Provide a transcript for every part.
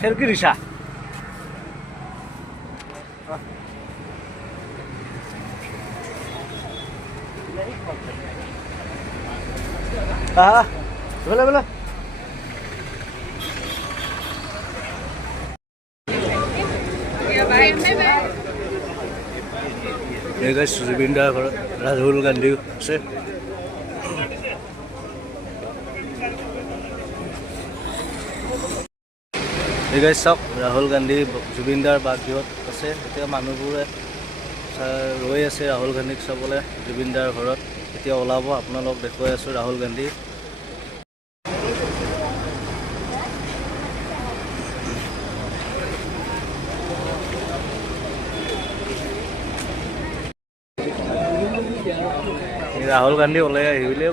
Selfie Risa. Boleh boleh. Ini guys, Zubindar Rahul Gandhi আছে। এই guys চাওক ৰাহুল গান্ধী জুবিনদাৰ বাগগৃহত আছে। এতিয়া মানুহবোৰে ৰৈ আছে ৰাহুল গান্ধীক চাবলৈ জুবিনদাৰ ঘৰত। এতিয়া ওলাব, আপোনালোক দেখুৱাই আছোঁ ৰাহুল গান্ধী। ৰাহুল গান্ধী ওলাই আহিলে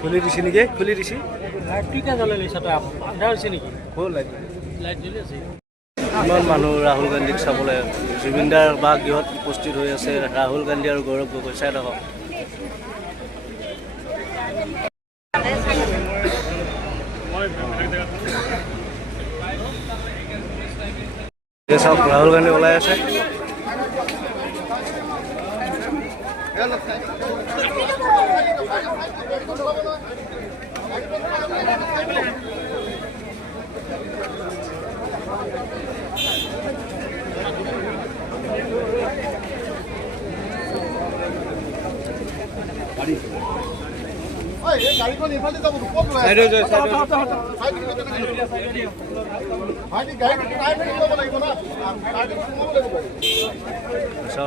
খুলি দিছে নেকি? খুলি দিছে ইমান মানুহ ৰাহুল গান্ধীক চাবলৈ জুবিনদাৰ বাগগৃহত উপস্থিত হৈ আছে। ৰাহুল গান্ধী আৰু গৌৰৱ গগৈ চাই থাকক। চাওক ৰাহুল গান্ধী ওলাই আছে।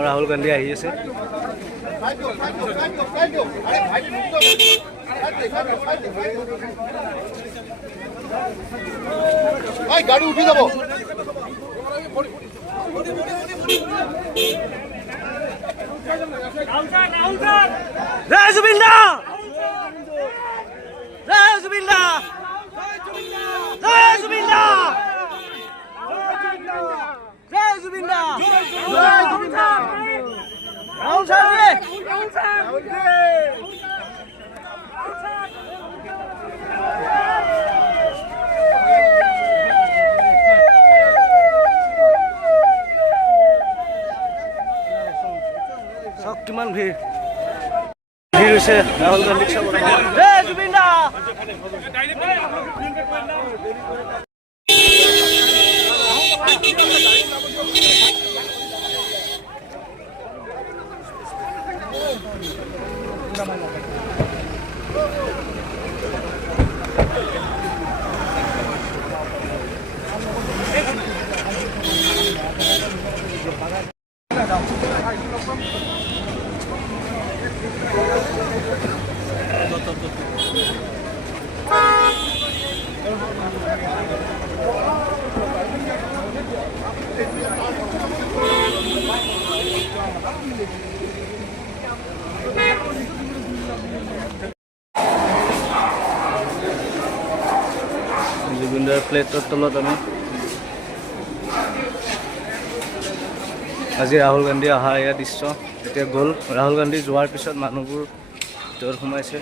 ৰাহুল গান্ধী আহি আছে। গাড়ি উঠি যাব। জয় জুবিনদা, জয় জুবিনদা, জয় জুবিনদা, জয় জুবিনদা, জয় জুবিনদা। ৰাহুল চাহাবে চাওক কিমান ভিৰ হৈছে ৰাহুল গান্ধীক চাবলৈ। জয় জুবিনদা। জুবিনদাৰ প্লেটৰ তলত আমি আজি ৰাহুল গান্ধী অহা এয়া দৃশ্য। এতিয়া গ'ল ৰাহুল গান্ধী যোৱাৰ পিছত মানুহবোৰ ভিতৰত সোমাইছে।